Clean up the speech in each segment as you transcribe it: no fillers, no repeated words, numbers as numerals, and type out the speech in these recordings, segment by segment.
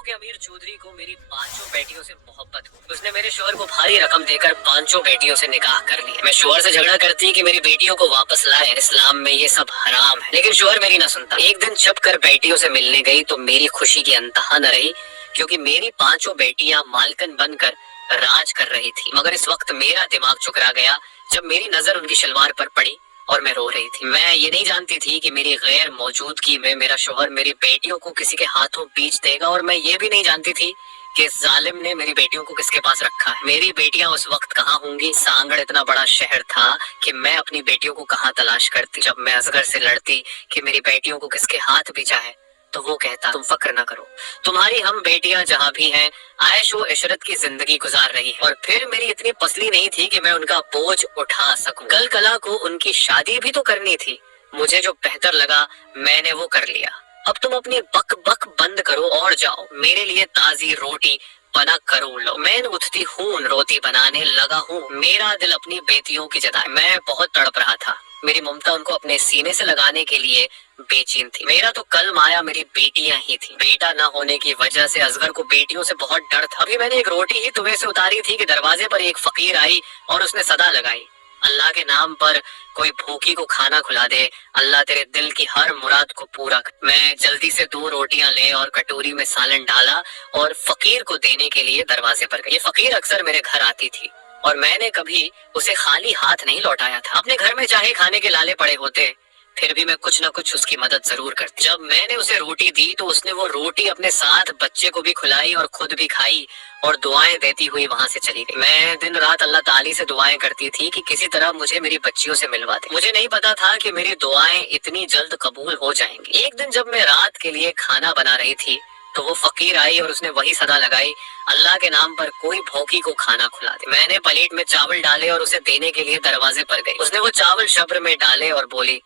हूँ कि अमीर चौधरी को मेरी 5 बेटियों से मोहब्बत हो। उसने मेरे शोहर को भारी रकम देकर 5 बेटियों से निकाह कर लिया। मैं शोहर से झगड़ा करती कि मेरी बेटियों को वापस लाए, इस्लाम में ये सब हराम है, लेकिन शोहर मेरी ना सुनता। एक दिन छुप कर बेटियों से मिलने गई तो मेरी खुशी की अंतहा न रही, क्योंकि मेरी 5 बेटियां मालकन बनकर राज कर रही थी। मगर इस वक्त मेरा दिमाग चुकरा गया जब मेरी नजर उनकी शलवार पर पड़ी और मैं रो रही थी। मैं ये नहीं जानती थी कि मेरी गैर मौजूदगी में मेरा शोहर मेरी बेटियों को किसी के हाथों बेच देगा, और मैं ये भी नहीं जानती थी कि इस जालिम ने मेरी बेटियों को किसके पास रखा है। मेरी बेटियां उस वक्त कहाँ होंगी। सांगड़ इतना बड़ा शहर था कि मैं अपनी बेटियों को कहाँ तलाश करती। जब मैं असगर से लड़ती कि मेरी बेटियों को किसके हाथ बेचा है, तो वो कहता तुम फक्र ना करो, तुम्हारी हम बेटियां जहाँ भी हैं आयश व इशरत की जिंदगी गुजार रही है। और फिर मेरी इतनी पसली नहीं थी कि मैं उनका बोझ उठा सकूं। कल कला को उनकी शादी भी तो करनी थी। मुझे जो बेहतर लगा मैंने वो कर लिया। अब तुम अपनी बक बक बंद करो और जाओ, मेरे लिए ताजी रोटी बना करो लो। मैं उठती हूँ रोटी बनाने लगा हूँ, मेरा दिल अपनी बेटियों की जताए। मैं बहुत तड़प रहा था। मेरी ममता उनको अपने सीने से लगाने के लिए बेचैन थी। मेरा तो कल माया मेरी बेटियां ही थी। बेटा ना होने की वजह से असगर को बेटियों से बहुत डर था। अभी मैंने एक रोटी ही तुवे से उतारी थी कि दरवाजे पर एक फकीर आई और उसने सदा लगाई, अल्लाह के नाम पर कोई भूखी को खाना खुला दे, अल्लाह तेरे दिल की हर मुराद को पूरा कर। मैं जल्दी से 2 रोटियां ले और कटोरी में सालन डाला और फकीर को देने के लिए दरवाजे पर गई। ये फकीर अक्सर मेरे घर आती थी और मैंने कभी उसे खाली हाथ नहीं लौटाया था। अपने घर में चाहे खाने के लाले पड़े होते, फिर भी मैं कुछ न कुछ उसकी मदद जरूर करती। जब मैंने उसे रोटी दी तो उसने वो रोटी अपने साथ बच्चे को भी खिलाई और खुद भी खाई और दुआएं देती हुई वहां से चली गई। मैं दिन रात अल्लाह ताली से दुआएं करती थी कि किसी तरह मुझे मेरी बच्चियों से मिलवा दे। मुझे नहीं पता था कि मेरी दुआएं इतनी जल्द कबूल हो जाएंगी। एक दिन जब मैं रात के लिए खाना बना रही थी तो वो फकीर आई और उसने वही सदा लगाई, अल्लाह के नाम पर कोई भूखी को खाना खुला दे। मैंने प्लेट में चावल डाले और उसे देने के लिए दरवाजे पर गई। उसने वो चावल शब्र में डाले और बोली,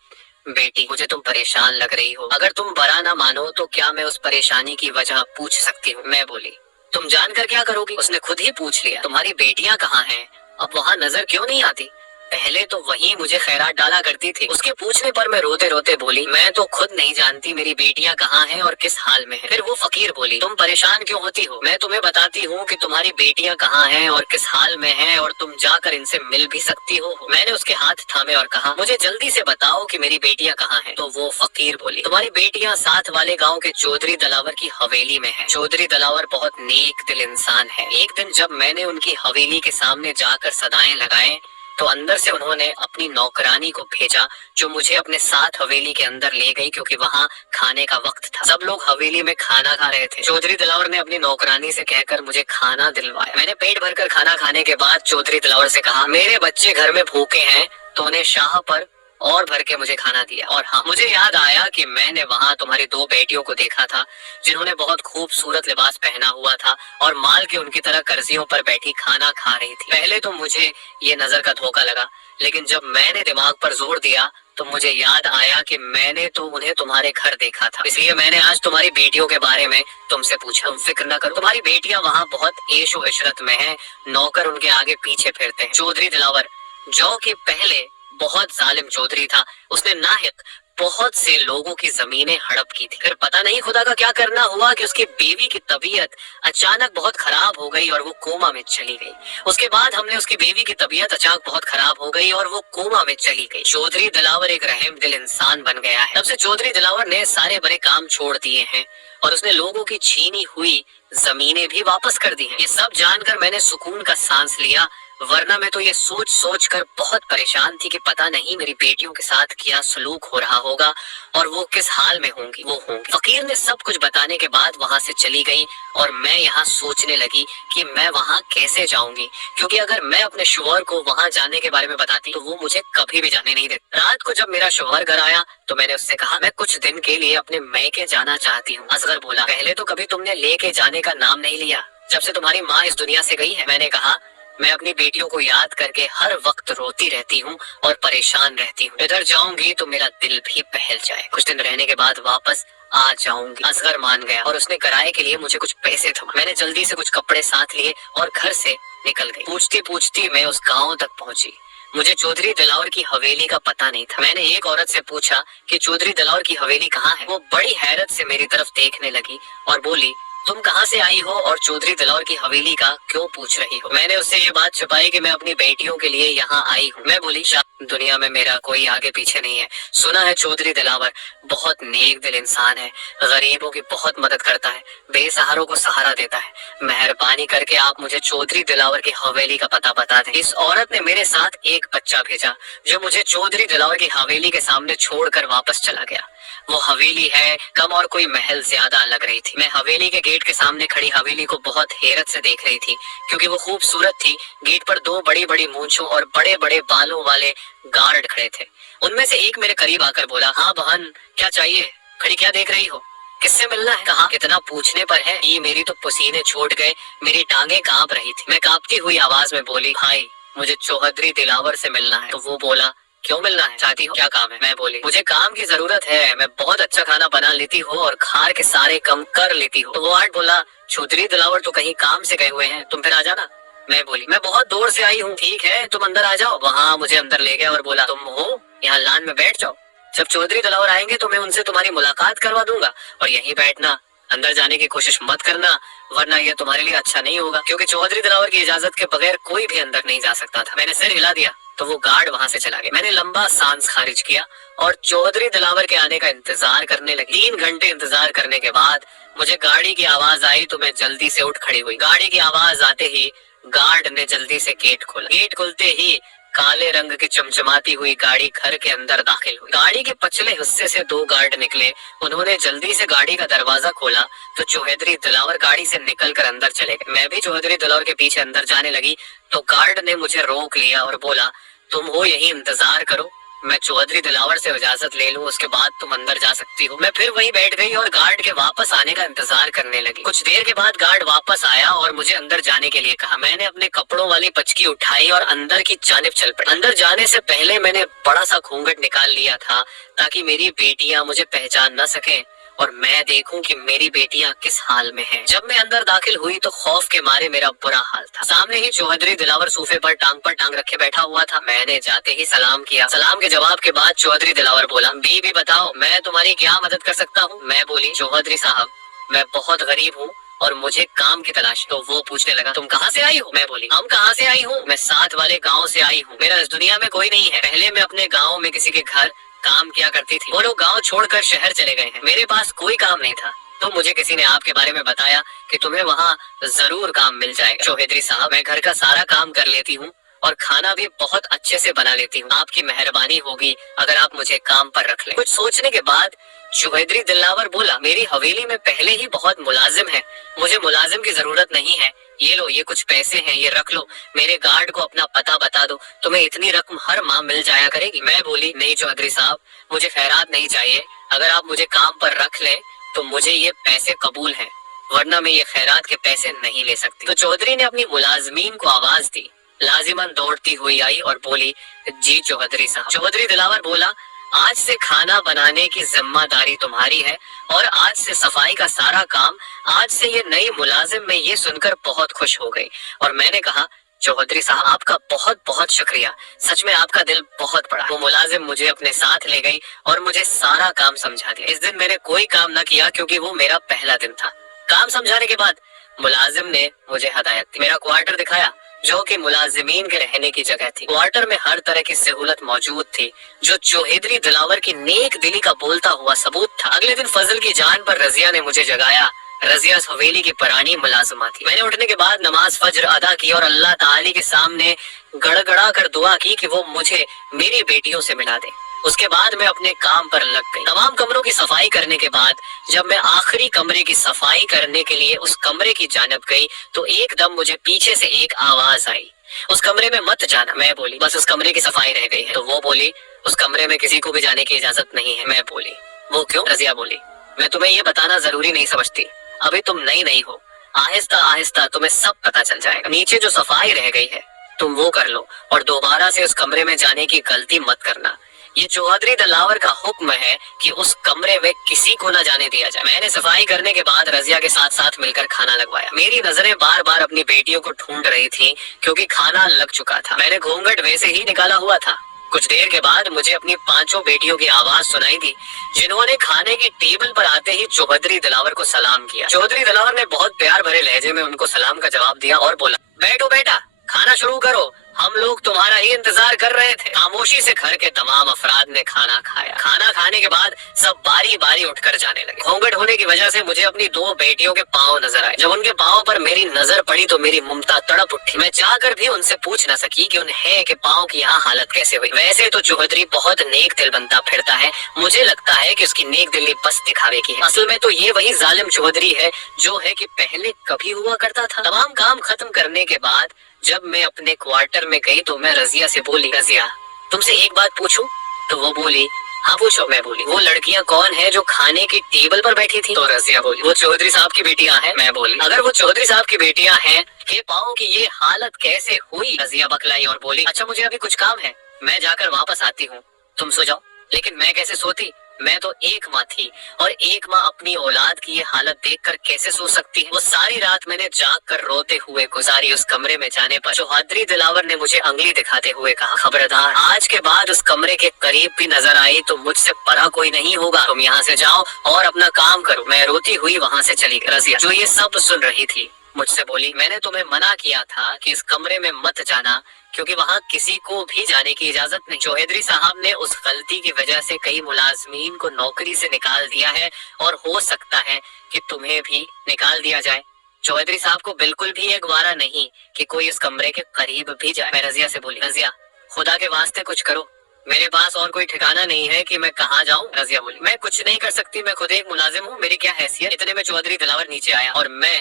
बेटी मुझे तुम परेशान लग रही हो, अगर तुम बुरा ना मानो तो क्या मैं उस परेशानी की वजह पूछ सकती हूँ। मैं बोली, तुम जानकर क्या करोगी। उसने खुद ही पूछ लिया, तुम्हारी बेटियां कहाँ हैं, अब वहाँ नजर क्यों नहीं आती। पहले तो वही मुझे खैरात डाला करती थी। उसके पूछने पर मैं रोते रोते बोली, मैं तो खुद नहीं जानती मेरी बेटियां कहाँ हैं और किस हाल में हैं। फिर वो फकीर बोली, तुम परेशान क्यों होती हो, मैं तुम्हें बताती हूँ कि तुम्हारी बेटियां कहाँ हैं और किस हाल में हैं और तुम जाकर इनसे मिल भी सकती हो। मैंने उसके हाथ थामे और कहा, मुझे जल्दी से बताओ कि मेरी बेटियां कहाँ हैं। तो वो फकीर बोली, तुम्हारी बेटियां साथ वाले गाँव के चौधरी दिलावर की हवेली में है। चौधरी दिलावर बहुत नेक दिल इंसान है। एक दिन जब मैंने उनकी हवेली के सामने जाकर सदाएं लगाए तो अंदर से उन्होंने अपनी नौकरानी को भेजा जो मुझे अपने साथ हवेली के अंदर ले गई, क्योंकि वहाँ खाने का वक्त था। सब लोग हवेली में खाना खा रहे थे। चौधरी दिलावर ने अपनी नौकरानी से कहकर मुझे खाना दिलवाया। मैंने पेट भरकर खाना खाने के बाद चौधरी दिलावर से कहा, मेरे बच्चे घर में भूखे हैं, तो उन्हें शाह पर और भर के मुझे खाना दिया। और हाँ, मुझे याद आया कि मैंने वहाँ तुम्हारी 2 बेटियों को देखा था जिन्होंने बहुत खूबसूरत लिबास पहना हुआ था और माल के उनकी तरह कर्जियों पर बैठी खाना खा रही थी। पहले तो मुझे ये नजर का धोखा लगा, लेकिन जब मैंने दिमाग पर जोर दिया तो मुझे याद आया कि मैंने तो उन्हें तुम्हारे घर देखा था। इसलिए मैंने आज तुम्हारी बेटियों के बारे में तुमसे पूछा। तुम फिक्र न करो, तुम्हारी बेटियां वहाँ बहुत ऐशो इशरत में हैं, नौकर उनके आगे पीछे फिरते हैं। चौधरी दिलावर, जो कि पहले बहुत जालिम चौधरी था, उसने नाहिक बहुत से लोगों की जमीनें हड़प की थी। फिर पता नहीं खुदा का क्या करना हुआ कि उसकी बीवी की तबीयत अचानक बहुत खराब हो गई और वो कोमा में चली गई। उसके बाद हमने उसकी बीवी की तबीयत अचानक बहुत खराब हो गई और वो कोमा में चली गई। चौधरी दिलावर एक रहम दिल इंसान बन गया है। तब से चौधरी दिलावर ने सारे बड़े काम छोड़ दिए हैं और उसने लोगों की छीनी हुई जमीनें भी वापस कर दी हैं। ये सब जानकर मैंने सुकून का सांस लिया, वरना मैं तो ये सोच सोच कर बहुत परेशान थी कि पता नहीं मेरी बेटियों के साथ क्या सलूक हो रहा होगा और वो किस हाल में होंगी। फकीर ने सब कुछ बताने के बाद वहाँ से चली गई और मैं यहाँ सोचने लगी कि मैं वहाँ कैसे जाऊंगी, क्योंकि अगर मैं अपने शोहर को वहाँ जाने के बारे में बताती तो वो मुझे कभी भी जाने नहीं देता। रात को जब मेरा शोहर घर आया तो मैंने उससे कहा, मैं कुछ दिन के लिए अपने मैके जाना चाहती हूँ। असगर बोला, पहले तो कभी तुमने लेके जाने का नाम नहीं लिया जब से तुम्हारी माँ इस दुनिया से गई है। मैंने कहा, मैं अपनी बेटियों को याद करके हर वक्त रोती रहती हूँ और परेशान रहती हूँ। इधर जाऊंगी तो मेरा दिल भी बहल जाए। कुछ दिन रहने के बाद वापस आ जाऊंगी। असगर मान गया और उसने किराए के लिए मुझे कुछ पैसे थमा। मैंने जल्दी से कुछ कपड़े साथ लिए और घर से निकल गई। पूछती पूछती मैं उस गाँव तक पहुँची। मुझे चौधरी दिलावर की हवेली का पता नहीं था। मैंने एक औरत से पूछा कि चौधरी दिलावर की हवेली कहाँ है। वो बड़ी हैरत से मेरी तरफ देखने लगी और बोली, तुम कहाँ से आई हो और चौधरी दिलौर की हवेली का क्यों पूछ रही हो? मैंने उससे ये बात छुपाई कि मैं अपनी बेटियों के लिए यहाँ आई हूँ। मैं बोली, दुनिया में मेरा कोई आगे पीछे नहीं है। सुना है चौधरी दिलावर बहुत नेक दिल इंसान है, गरीबों की बहुत मदद करता है, बेसहारों को सहारा देता है। मेहरबानी करके आप मुझे चौधरी दिलावर की हवेली का पता बता दें। इस औरत ने मेरे साथ एक बच्चा भेजा जो मुझे चौधरी दिलावर की हवेली के सामने छोड़कर वापस चला गया। वो हवेली है कम और कोई महल ज्यादा लग रही थी। मैं हवेली के गेट के सामने खड़ी हवेली को बहुत हैरत से देख रही थी क्योंकि वो खूबसूरत थी। गेट पर दो बड़ी बड़ी मूंछों और बड़े बड़े बालों वाले गार्ड खड़े थे। उनमें से एक मेरे करीब आकर बोला, हाँ बहन, क्या चाहिए? खड़ी क्या देख रही हो? किससे मिलना है? कहा कितना पूछने पर है। ये मेरी तो पसीने छूट गए, मेरी टांगे कांप रही थी। मैं कांपती हुई आवाज में बोली, भाई मुझे चौधरी दिलावर से मिलना है। तो वो बोला, क्यों मिलना है? चाहती हो? क्या काम है? मैं बोली, मुझे काम की जरूरत है, मैं बहुत अच्छा खाना बना लेती हूँ और खार के सारे कम कर लेती हूँ। तो वो आर्ट बोला, चौधरी दिलावर तो कहीं काम से गए हुए हैं, तुम फिर आ जाना। मैं बोली, मैं बहुत दूर से आई हूँ। ठीक है, तुम अंदर आ जाओ। वहाँ मुझे अंदर ले गया और बोला, तुम हो यहाँ लान में बैठ जाओ, जब चौधरी दिलावर आएंगे तो मैं उनसे तुम्हारी मुलाकात करवा दूंगा और यहीं बैठना, अंदर जाने की कोशिश मत करना, वरना यह तुम्हारे लिए अच्छा नहीं होगा। क्योंकि चौधरी दिलावर की इजाजत के बगैर कोई भी अंदर नहीं जा सकता था। मैंने सिर हिला दिया तो वो गार्ड वहां से चला गया। मैंने लंबा सांस खारिज किया और चौधरी दिलावर के आने का इंतजार करने लगी। 3 घंटे इंतजार करने के बाद मुझे गाड़ी की आवाज आई तो मैं जल्दी से उठ खड़ी हुई। गाड़ी की आवाज आते ही गार्ड ने जल्दी से गेट खोला। गेट खुलते ही काले रंग की चमचमाती हुई गाड़ी घर के अंदर दाखिल हुई। गाड़ी के पछले हिस्से से 2 गार्ड निकले। उन्होंने जल्दी से गाड़ी का दरवाजा खोला तो चौधरी दिलावर गाड़ी से निकलकर अंदर चले गए। मैं भी चौधरी दिलावर के पीछे अंदर जाने लगी तो गार्ड ने मुझे रोक लिया और बोला, तुम हो यही इंतजार करो, मैं चौधरी दिलावर से इजाजत ले लूं, उसके बाद तुम अंदर जा सकती हो। मैं फिर वहीं बैठ गई और गार्ड के वापस आने का इंतजार करने लगी। कुछ देर के बाद गार्ड वापस आया और मुझे अंदर जाने के लिए कहा। मैंने अपने कपड़ों वाली पचकी उठाई और अंदर की जानिब चल पड़ी। अंदर जाने से पहले मैंने बड़ा सा घूंघट निकाल लिया था ताकि मेरी बेटियां मुझे पहचान न सकें और मैं देखूं कि मेरी बेटियां किस हाल में हैं। जब मैं अंदर दाखिल हुई तो खौफ के मारे मेरा बुरा हाल था। सामने ही चौधरी दिलावर सोफे पर टांग रखे बैठा हुआ था। मैंने जाते ही सलाम किया। सलाम के जवाब के बाद चौधरी दिलावर बोला, बीबी बताओ मैं तुम्हारी क्या मदद कर सकता हूँ? मैं बोली, चौधरी साहब मैं बहुत गरीब हूँ और मुझे काम की तलाश। तो वो पूछने लगा, तुम कहाँ से आई हो? मैं बोली, हम कहाँ से आई हूँ, मैं साथ वाले गाँव से आई हूँ। मेरा इस दुनिया में कोई नहीं है। पहले मैं अपने गाँव में किसी के घर काम किया करती थी। वो लोग गांव छोड़कर शहर चले गए हैं। मेरे पास कोई काम नहीं था तो मुझे किसी ने आपके बारे में बताया कि तुम्हें वहाँ जरूर काम मिल जाएगा। चौधरी साहब मैं घर का सारा काम कर लेती हूँ और खाना भी बहुत अच्छे से बना लेती हूँ। आपकी मेहरबानी होगी अगर आप मुझे काम पर रख लें। कुछ सोचने के बाद चौधरी दिलावर बोला, मेरी हवेली में पहले ही बहुत मुलाजिम है, मुझे मुलाजिम की जरूरत नहीं है। ये लो, ये कुछ पैसे हैं, ये रख लो। मेरे गार्ड को अपना पता बता दो, तुम्हें इतनी रकम हर माह मिल जाया करेगी। मैं बोली, नहीं चौधरी साहब मुझे खैरात नहीं चाहिए, अगर आप मुझे काम पर रख ले तो मुझे ये पैसे कबूल हैं, वरना मैं ये खैरात के पैसे नहीं ले सकती। तो चौधरी ने अपनी मुलाजमीन को आवाज दी। लाजिमन दौड़ती हुई आई और बोली, जी चौधरी साहब। चौधरी दिलावर बोला, आज से खाना बनाने की जिम्मेदारी तुम्हारी है और आज से सफाई का सारा काम। आज से ये नई मुलाजिम। मैं ये सुनकर बहुत खुश हो गई और मैंने कहा, चौधरी साहब आपका बहुत बहुत शुक्रिया, सच में आपका दिल बहुत बड़ा। वो मुलाजिम मुझे अपने साथ ले गई और मुझे सारा काम समझा दिया। इस दिन मैंने कोई काम न किया क्योंकि वो मेरा पहला दिन था। काम समझाने के बाद मुलाजिम ने मुझे हदायत दी। मेरा क्वार्टर दिखाया जो कि मुलाजिमीन के रहने की जगह थी। क्वार्टर में हर तरह की सहूलत मौजूद थी जो चौधरी दिलावर की नेक दिली का बोलता हुआ सबूत था। अगले दिन फजल की जान पर रजिया ने मुझे जगाया। रजिया हवेली की पुरानी मुलाजिमा थी। मैंने उठने के बाद नमाज फज्र अदा की और अल्लाह ताली के सामने गड़गड़ा कर दुआ की कि वो मुझे मेरी बेटियों से मिला दे। उसके बाद मैं अपने काम पर लग गई। तमाम कमरों की सफाई करने के बाद जब मैं आखिरी कमरे की सफाई करने के लिए उस कमरे की जानिब गई तो एकदम मुझे पीछे से एक आवाज आई, उस कमरे में मत जाना। मैं बोली, बस उस कमरे की सफाई रह गई है। तो वो बोली, उस कमरे में किसी को भी जाने की इजाजत नहीं है। मैं बोली, वो क्यों? रजिया बोली, मैं तुम्हें ये बताना जरूरी नहीं समझती, अभी तुम नई हो, आहिस्ता आहिस्ता तुम्हें सब पता चल जाएगा। नीचे जो सफाई रह गई है तुम वो कर लो और दोबारा से उस कमरे में जाने की गलती मत करना। ये चौधरी दिलावर का हुक्म है कि उस कमरे में किसी को न जाने दिया जाए। मैंने सफाई करने के बाद रजिया के साथ साथ मिलकर खाना लगवाया। मेरी नजरें बार बार अपनी बेटियों को ढूंढ रही थी क्योंकि खाना लग चुका था। मैंने घूंघट वैसे ही निकाला हुआ था। कुछ देर के बाद मुझे अपनी पांचों बेटियों की आवाज सुनाई दी, जिन्होंने खाने की टेबल पर आते ही चौधरी दिलावर को सलाम किया। चौधरी दिलावर ने बहुत प्यार भरे लहजे में उनको सलाम का जवाब दिया और बोला, बैठो बेटा, खाना शुरू करो, हम लोग तुम्हारा ही इंतजार कर रहे थे। खामोशी से घर के तमाम अफराद ने खाना खाया। खाना खाने के बाद सब बारी बारी उठकर जाने लगे। घूंघट होने की वजह से मुझे अपनी दो बेटियों के पाँव नजर आए। जब उनके पाँव पर मेरी नजर पड़ी तो मेरी ममता तड़प उठी। मैं चाहकर भी उनसे पूछ न सकी कि उन्हें के पाँव की यहाँ हालत कैसे हुई। वैसे तो चौधरी बहुत नेक दिल बनता फिरता है, मुझे लगता है कि उसकी नेक दिली बस दिखावे की है। असल में तो ये वही जालिम चौधरी है जो है कि पहले कभी हुआ करता था। तमाम काम खत्म करने के बाद जब मैं अपने क्वार्टर में गई तो मैं रजिया से बोली, रजिया तुमसे एक बात पूछूं? तो वो बोली, हाँ पूछो। मैं बोली, वो लड़कियां कौन है जो खाने की टेबल पर बैठी थी? तो रजिया बोली, वो चौधरी साहब की बेटियां हैं। मैं बोली, अगर वो चौधरी साहब की बेटियां हैं, के पाँव की ये हालत कैसे हुई? रजिया बकलाई और बोली, अच्छा मुझे अभी कुछ काम है, मैं जाकर वापस आती हूँ, तुम सो जाओ। लेकिन मैं कैसे सोती, मैं तो एक माँ थी और एक माँ अपनी औलाद की ये हालत देखकर कैसे सो सकती है। वो सारी रात मैंने जाग कर रोते हुए गुजारी। उस कमरे में जाने पर चौधरी दिलावर ने मुझे अंगली दिखाते हुए कहा, खबरदार आज के बाद उस कमरे के करीब भी नजर आई तो मुझसे परा कोई नहीं होगा, तुम यहाँ से जाओ और अपना काम करो। मैं रोती हुई वहाँ से चली गई। रजिया जो ये सब सुन रही थी मुझसे बोली, मैंने तुम्हें मना किया था कि इस कमरे में मत जाना क्योंकि वहाँ किसी को भी जाने की इजाजत नहीं। चौधरी साहब ने उस गलती की वजह से कई मुलाजमीन को नौकरी से निकाल दिया है और हो सकता है कि तुम्हें भी निकाल दिया जाए। चौधरी साहब को बिल्कुल भी ये गवारा नहीं कि कोई इस कमरे के करीब भी जाए। मैं रजिया से बोली, रजिया खुदा के वास्ते कुछ करो, मेरे पास और कोई ठिकाना नहीं है कि मैं कहाँ जाऊँ। रजिया बोली, मैं कुछ नहीं कर सकती, मैं खुद एक मुलाजिम हूँ, मेरी क्या हैसियत। इतने में चौधरी दिलावर नीचे आया और मैं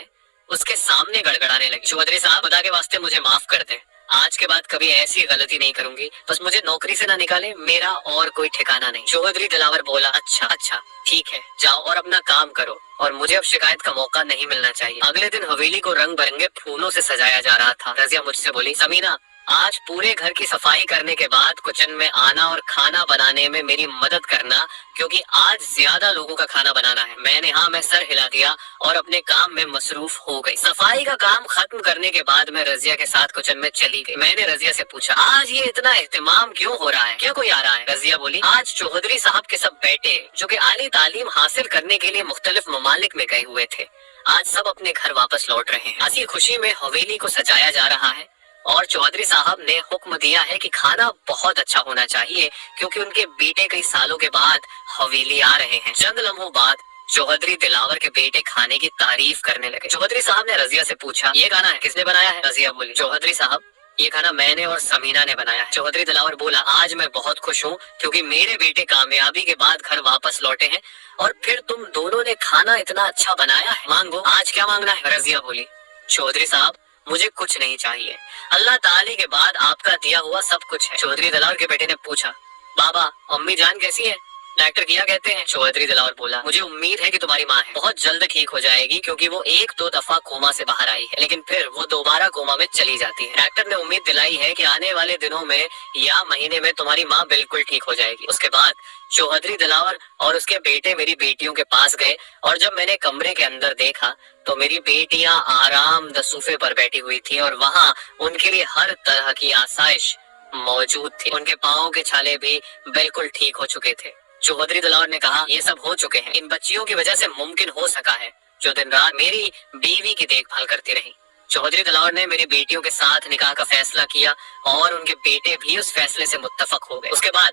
उसके सामने गड़गड़ाने लगी, चौधरी साहब खुदा के वास्ते मुझे माफ कर दे, आज के बाद कभी ऐसी गलती नहीं करूंगी, बस मुझे नौकरी से ना निकाले, मेरा और कोई ठिकाना नहीं। चौधरी दिलावर बोला, अच्छा अच्छा ठीक है, जाओ और अपना काम करो और मुझे अब शिकायत का मौका नहीं मिलना चाहिए। अगले दिन हवेली को रंग बिरंगे फूलों से सजाया जा रहा था। रजिया मुझसे बोली, समीना आज पूरे घर की सफाई करने के बाद किचन में आना और खाना बनाने में मेरी मदद करना, क्योंकि आज ज्यादा लोगों का खाना बनाना है। मैंने हाँ मैं सर हिला दिया और अपने काम में मसरूफ हो गई। सफाई का काम खत्म करने के बाद मैं रजिया के साथ किचन में चली गई। मैंने रजिया से पूछा, आज ये इतना एहतमाम क्यों हो रहा है, क्या कोई आ रहा है? रजिया बोली, आज चौधरी साहब के सब बेटे जो कि आली तालीम हासिल करने के लिए मुख्तलिफ ममालिक में गए हुए थे, आज सब अपने घर वापस लौट रहे हैं। हंसी खुशी में हवेली को सजाया जा रहा है और चौधरी साहब ने हुक्म दिया है कि खाना बहुत अच्छा होना चाहिए क्योंकि उनके बेटे कई सालों के बाद हवेली आ रहे हैं। चंद लम्हों बाद चौधरी दिलावर के बेटे खाने की तारीफ करने लगे। चौधरी साहब ने रजिया से पूछा, ये खाना है किसने बनाया है? रजिया बोली, चौधरी साहब ये खाना मैंने और समीना ने बनाया है। चौधरी दिलावर बोला, आज मैं बहुत खुश हूँ क्योंकि मेरे बेटे कामयाबी के बाद घर वापस लौटे हैं और फिर तुम दोनों ने खाना इतना अच्छा बनाया है, मांगो आज क्या मांगना है? रजिया बोली, चौधरी साहब मुझे कुछ नहीं चाहिए, अल्लाह ताली के बाद आपका दिया हुआ सब कुछ है। चौधरी दिलावर के बेटे ने पूछा, बाबा अम्मी जान कैसी है, डॉक्टर क्या कहते हैं? चौधरी दिलावर बोला, मुझे उम्मीद है कि तुम्हारी माँ है बहुत जल्द ठीक हो जाएगी क्योंकि वो एक दो दफा कोमा से बाहर आई है लेकिन फिर वो दोबारा कोमा में चली जाती है। डॉक्टर ने उम्मीद दिलाई है कि आने वाले दिनों में या महीने में तुम्हारी माँ बिल्कुल ठीक हो जाएगी। उसके बाद चौधरी दिलावर और उसके बेटे मेरी बेटियों के पास गए और जब मैंने कमरे के अंदर देखा तो मेरी बेटियां आराम सोफे पर बैठी हुई थी और वहाँ उनके लिए हर तरह की आसाइश मौजूद थी। उनके पाँव के छाले भी बिल्कुल ठीक हो चुके थे। चौधरी दिलावर ने कहा, ये सब हो चुके हैं इन बच्चियों की वजह से मुमकिन हो सका है जो दिन रात मेरी बीवी की देखभाल करती रही। चौधरी दिलावर ने मेरी बेटियों के साथ निकाह का फैसला किया और उनके बेटे भी उस फैसले से मुत्तफक हो गए। उसके बाद